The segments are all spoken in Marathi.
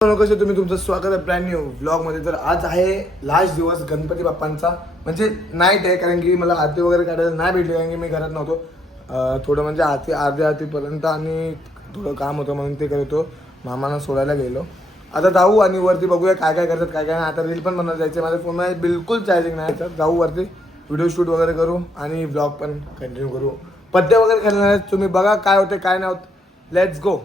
कसे तुम्ही तुमचं स्वागत आहे ब्रँड न्यू व्लॉगमध्ये. तर आज आहे लास्ट दिवस गणपती बाप्पांचा, म्हणजे नाईट आहे. कारण की मला आरती वगैरे काढायला नाही भेटली, कारण की मी घरात नव्हतो. थोडं म्हणजे आरतीपर्यंत आणि थोडं काम होतं म्हणून ते करतो. मामांना सोडायला गेलो. आता जाऊ आणि वरती बघूया काय काय करतात काय काय नाही. आता रील पण बनवत जायचं. माझ्या फोनमध्ये बिलकुल चार्जिंग नाही. तर जाऊ वरती, व्हिडिओ शूट वगैरे करू आणि ब्लॉग पण कंटिन्यू करू. पद्य वगैरे खेळणार आहेत, तुम्ही बघा काय होते काय नाही होत. Let's go.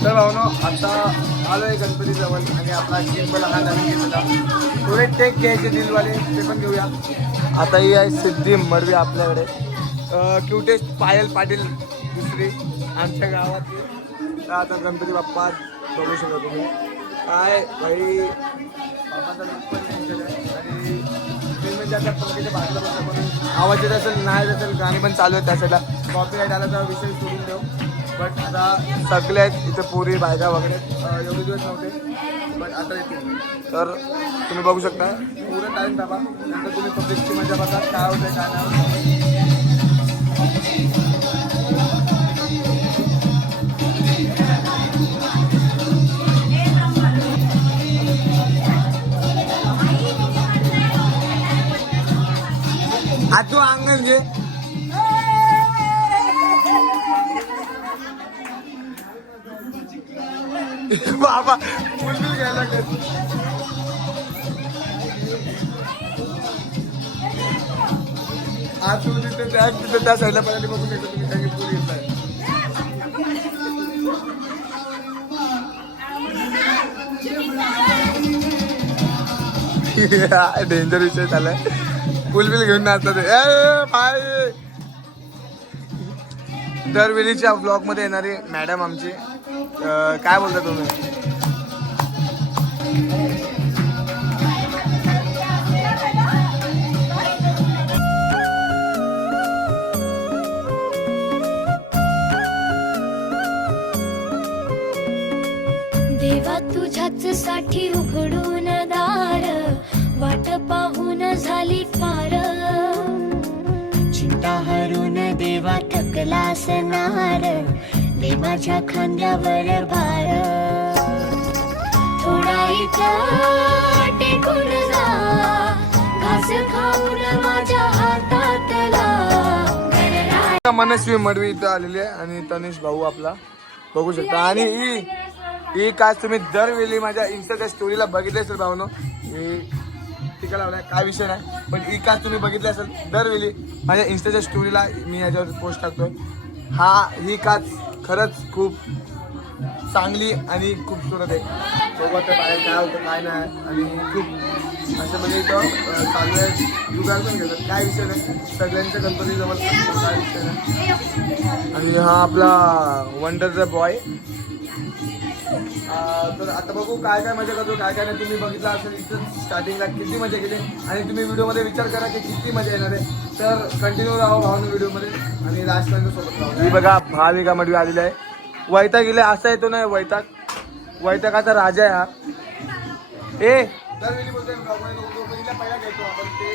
तर भावनो आता आलोय गणपती जवळ आणि आपला गिम्बल हा नवीन घेतलेला. थोडे टेक घ्यायचे दिलवाले ते पण घेऊया. आता ही आहे सिद्धी मडवी आपल्याकडे. क्यूटेस्ट पायल पाटील दुसरी आमच्या गावातली. तर आता गणपती बाप्पा बघू शकता तुम्ही काय भाई बाप्पाचा लुक पण आणि मेन म्हणजे आता पंख्याच्या बाजूला बसला म्हणून आवाज येत असेल नाही असेल, गाणी पण चालू आहेत त्या साईडला. कॉपीराईट आला तर विषय सोडून देऊ. बट आता सगळे आहेत इथे, पोरी बायका वगैरे एवढे दिवस नव्हते बट आता येतील. तर तुम्ही बघू शकता पुरं टाईम दाबा, नंतर तुम्ही पब्लिकची मजा बघा काय होतं काय नाही. आज तू अंगण घे. बाबा फुलबिल घ्यायला आज तुम्ही तिथे त्या साईडला पहिल्यांदा बघू शकता तुम्ही काही फुल घेतलाय. डेंजर विषय झालाय. फुलबिल घेऊन नाचतात भाई. दरवेळीच्या ब्लॉग मध्ये येणारी मॅडम आमची. काय बोलता तुम्ही? देवा तुझ्याच साठी उघडून दार, वाट पाहून झाली फार. चिंता हरून देवा थकला असणार, दे माझ्या खांद्यावर भार. थोडा इथं टेकून जा, घास खाऊन माझ्या हातातला. मनस्वी मडवी इथं आलेली आहे आणि तनिष भाऊ आपला बघू शकता. आणि ही काय तुम्ही दरवेळी माझ्या इंस्टाच्या स्टोरीला बघितले असेल भावनो, ही टिका लावलाय काय विषय नाही. पण ही काच तुम्ही बघितली असेल दरवेळी माझ्या इंस्टाच्या स्टोरीला मी याच्यावर पोस्ट टाकतो. ही काच खरंच खूप चांगली आणि खूपसूरत आहे. बघा तर बाहेर काय होतं काय नाही. आणि खूप असं म्हणजे इथं चालू आहे. जुगार पण घेतात काय विषय नाही. सगळ्यांच्या गणपतीजवळ काय विषय नाही. आणि हा आपला वंडरचा बॉय. तर आता बघू काय काय मजा करतो काय काय नाही. तुम्ही बघितलं असेल इथं स्टार्टिंगला किती मजा केली आणि तुम्ही व्हिडिओमध्ये विचार करा की किती मजा येणार आहे. तर कंटिन्यू राहा भावना व्हिडिओमध्ये आणि लास्टपर्यंत सोबत राहा. ही बघा भाविका मडवी आलेली आहे. वैताग गेले असा येतो नाही. वैतागाचा राजा आहे हा. दरवेळी बोलतोय पहिला घेतो आपण ते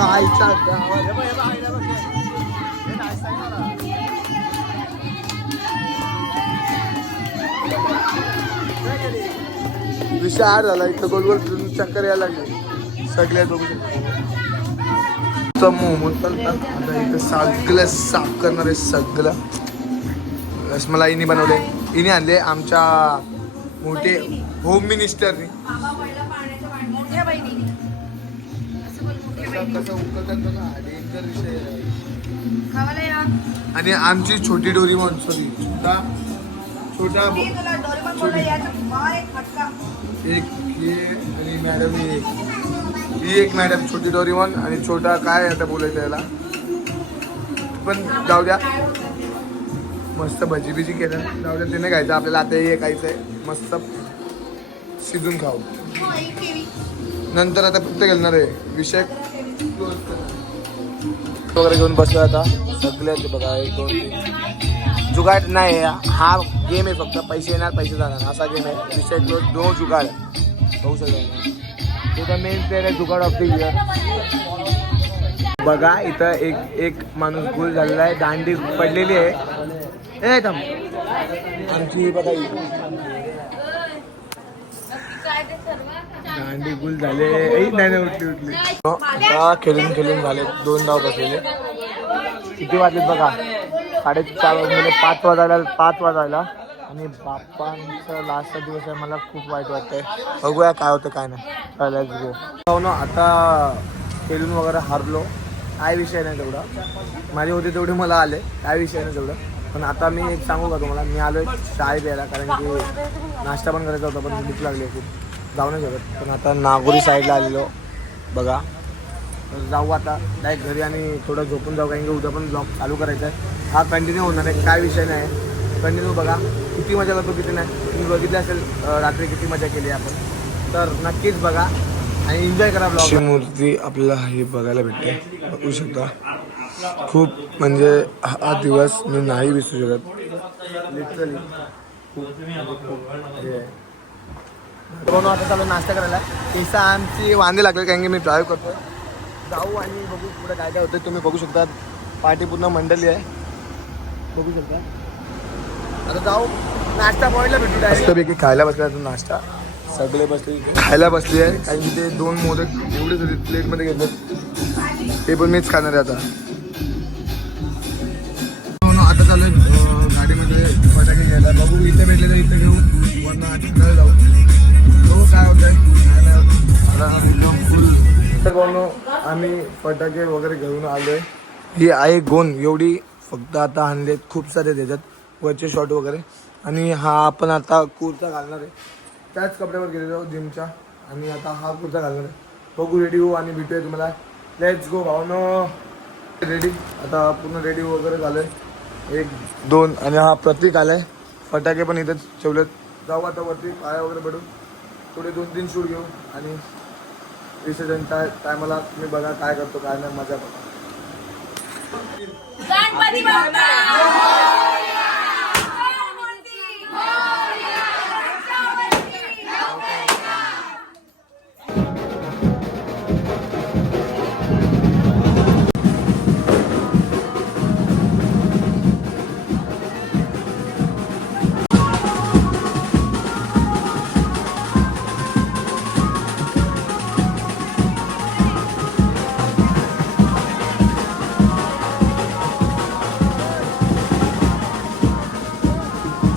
आईचा विषय आर झाला. इथं गोल गोल चक्कर यायला लागले सगळ्या बघू शकतो. मोमोज आता इथं सगळं साफ करणार आहे. सगळं रसमलाईनी बनवले. हिने आणले आमच्या मोठे होम मिनिस्टरनी मोठ्या बहिणीने कसं उकळतात बघा डेंजर विषय आहे. खावायला या आणि आमची छोटी डोरीमॉन सॉरी छोटा मी तुला डोरेमॉन बोलला याच्या बाहेर एक फटका एक हे आणि मॅडम ही एक मॅडम छोटी डोरीमॉन आणि छोटा काय आता बोलायचं याला पण जाऊ द्या. मस्त भजी बिजी केलं जाऊ द्या. ते नाही खायचं आपल्याला आता हे खायचं आहे मस्त शिजून खाऊ. नंतर आता फक्त घालणार आहे विषय वगैरे घेऊन बसलो आता सगळ्याचे बघा 1 2 3 जुगाड नाही हा गेम आहे फक्त पैसे येणार पैसे जाणार असा गेम आहे. विषय नो जुगाड होऊ शकतो. तो मेन प्लेअर आहे जुगाड ऑफ द इयर. बघा इथं एक माणूस गुल झालेला आहे. दांडी पडलेली आहे एकदम आमची बघा दांडी गुल झाले नाही उठली आता खेळून झाले 2 धाव बसलेले. किती वाजलेत बघा 4:30 म्हणजे 5 वाजायला आणि बाप्पांचा लास्टचा दिवस आहे. मला खूप वाईट वाटतंय. बघूया काय होतं काय नाही. हो ना आता खेळून वगैरे हारलो काय विषय नाही तेवढा. माझे होते तेवढे मला आले काय विषय नाही तेवढं. पण आता मी एक सांगू का तुम्हाला मी आलो शाळेत यायला कारण की नाश्ता पण करायचा होता पण भूक लागली खूप जाऊ नाही शकत. पण आता नागोरी साईडला आलेलो बघा जाऊ आता डायरेक्ट घरी आणि थोडं झोपून जाऊ कारण की उद्या पण ब्लॉग चालू करायचा आहे. हा कंटिन्यू होणार आहे काय विषय नाही. कंटिन्यू बघा किती मजा लागतो किती नाही. तुम्ही बघितलं असेल रात्री किती मजा केली आपण तर नक्कीच बघा आणि एन्जॉय करा ब्लॉग. मूर्ती आपल्याला हे बघायला भेटते बघू शकता. खूप म्हणजे हा दिवस मी नाही विसरू शकत लिटरली. खूप आता चालू नाश्ता करायला केसा आमची वांदे लागले कारण की मी ड्राईव्ह करतो. जाऊ आणि बघू पुढे काय काय होतं. तुम्ही बघू शकता पार्टी पूर्ण मंडळी आहे बघू शकता. आता जाऊ नाश्ता पॉईंटला भेटू डायरेक्टपैकी खायला बसला नाश्ता सगळे बसले खायला बसले आहे कारण की ते 2 मोदक एवढे तरी प्लेटमध्ये घेतलं ते पण मीच खाणार आहे आता. आता चालू गाडीमध्ये फटाके घ्यायला बघू इथे भेटले तर इथे घेऊ वरनं आठवड्याला जाऊ बघू काय होत आहे. एकदम फुल तर बोललो आम्ही फटाके वगैरे घेऊन आलोय. ही आहे गोन एवढी फक्त आता आणले खूप सारे त्याच्यात वरचे शॉट वगैरे. आणि हा आपण आता कुर्ता घालणार आहे त्याच कपड्यावर गेलेलो जिमच्या आणि आता हा कुर्ता घालणार आहे. बघू रेडी होऊ आणि भेटूया तुम्हाला. लेट्स गो भावनो रेडी आता पूर्ण रेडी वगैरे झालं आहे 1 2 आणि हा प्रतीक आलाय. फटाके पण इथेच ठेवलेत. जाऊ आता वरती पाया वगैरे पडून थोडे 2-3 शूट घेऊ आणि विसर्जनच्या टायमाला तुम्ही बघा काय करतो काय नाही मजा बघा.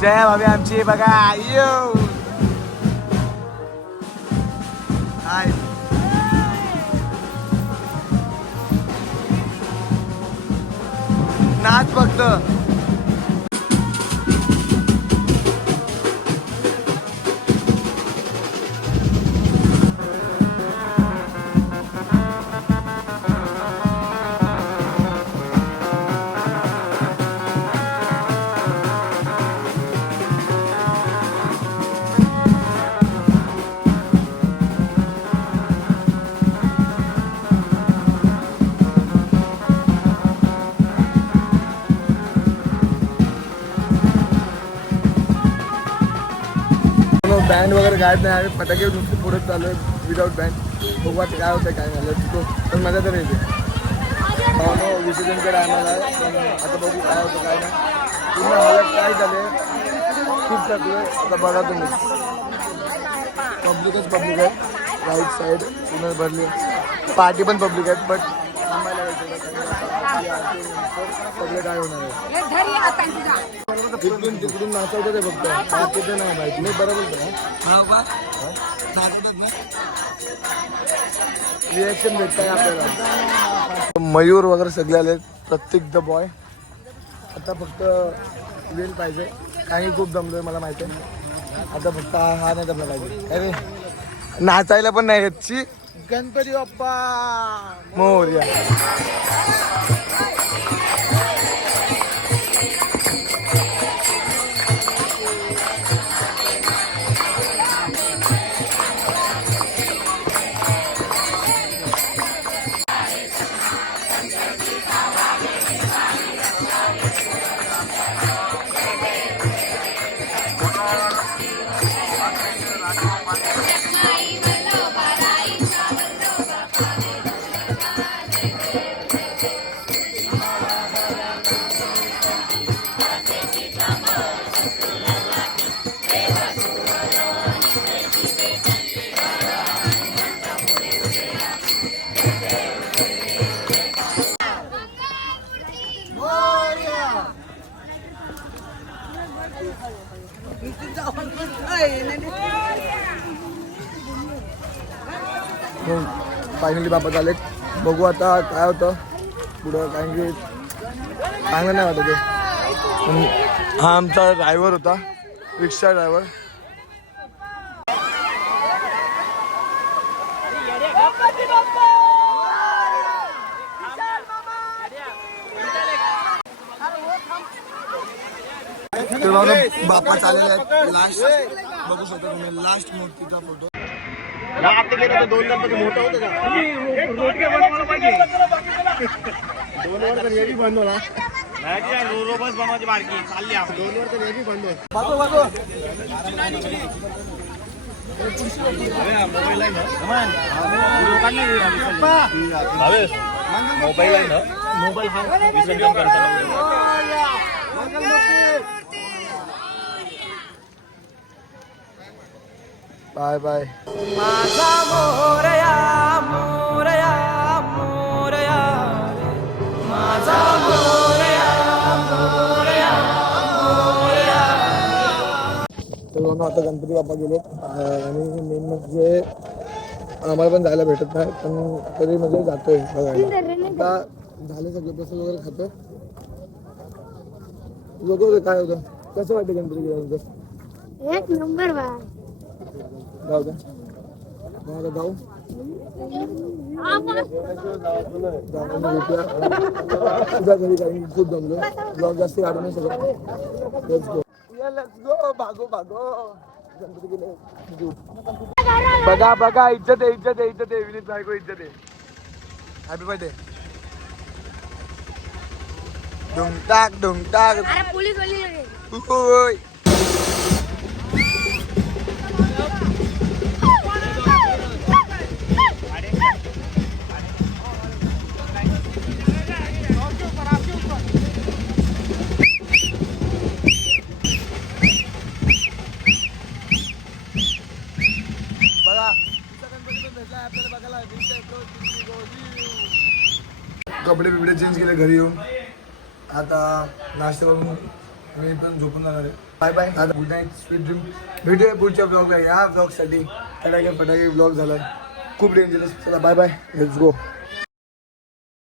जय भाभी आमची बघा यो हाय नाच फक्त. बँड वगैरे गायब नाही आहे. फटाके नुसते पुढे चालू आहे विदाऊट बँड. बघू आता काय होतं काय झालं तो पण मजा तर येते. विसर्जनकडे आम्हाला पण आता बघू काय होतं काय नाही. पूर्ण हालत काय झाले खूप टाकलं. आता बघा तुम्ही पब्लिकच पब्लिक आहे. राईट साईड पूर्ण भरली. पार्टी पण पब्लिक आहेत बट थांबायला सगळे काय होणार आहे. तिकडून तिकडून नाचवतात ते फक्त बाकीचं नाही माहिती नाही बरोबर रिएक्शन भेटताय आपल्याला. मयूर वगैरे सगळे आले प्रत्येक द बॉय. आता फक्त वेल पाहिजे काही खूप जमलोय मला माहिती आहे. आता फक्त हा नाही जमला पाहिजे अरे नाचायला पण नाही याची. गणपती बाप्पा मोरया. फायनली बाबा आलेत. बघू आता काय होतं पुढं. कारण की चांगलं नाही वाटत ते. हा आमचा ड्रायव्हर होता रिक्षा ड्रायव्हर. बाप्पा चाललेले आहेत. लास्ट बघू शकता तुम्ही लास्ट मूर्तीचा फोटो. दोन वर तर हे बी बंद होणार. रोबच बनवायची बारकी चालली आपण. 2 वर तर हे बी बंद होत. मोबाईल आहे ना मोबाईल हा विसर्जन करताना. Bye bye. माझा मोरया मोरया मोरया माझा मोरया मोरया मोरया. आता गणपती बाप्पा गेले आणि मेन म्हणजे आम्हाला पण जायला भेटत नाही पण तरी म्हणजे जातोय बघायला. आता झाले सगळे प्रसाद वगैरे खातो. लोक काय होतं कसं वाटतं गणपती गेल्यानंतर. एक नंबर बा. जाऊ द्या जाऊ तुझ्या घरी काही खूप जमलो. ब्लॉग जास्त काढू नाही सगळं. भागो भागो गणपती गेले. बघा बघा इज्जत आहे इज्जत आहे इज्जत आहे. विनीत बायको इज्जत आहे. Happy birthday. ढुंगटाक ढुंगटाक. पोलीस होय. कपडे बिपडे चेंज केले घरी येऊन. आता नाश्ता करून मी पण झोपून जाणार आहे. Bye bye. आता गुड नाईट स्वीट ड्रीम. भेटूया पुढच्या ब्लॉग. या ब्लॉगसाठी फटाके फटाके ब्लॉग झालाय खूप डेंजरस. चला बाय बाय. Let's go.